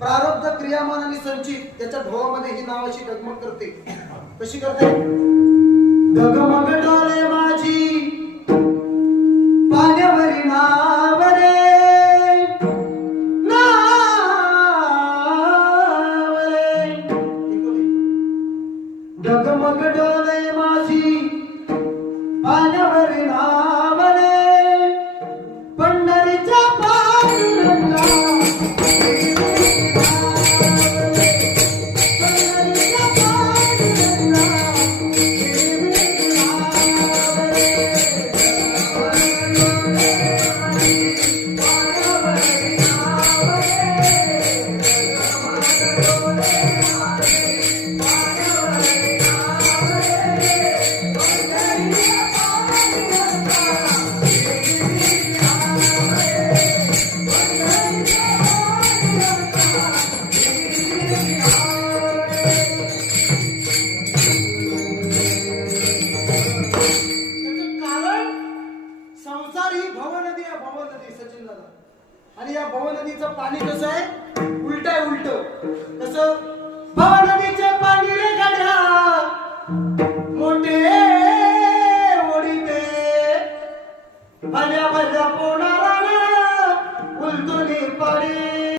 प्रारब्ध क्रियामान आणि संचित याच्या ढोवामध्ये ही नावाची डगमग करते. कशी करते? डगमग डोले माझी पाण्यावरी नाव रे नाव रे डगमग माझी संसार ही भव भवनदी आहे भवनदी सचिन दादा. आणि या भवनदीचं पाणी कसं आहे? उलट आहे उलट. कस? भव भवनदीचे पाणी रे गड्या. मोठे ओढीते. भल्या भल्या पोणा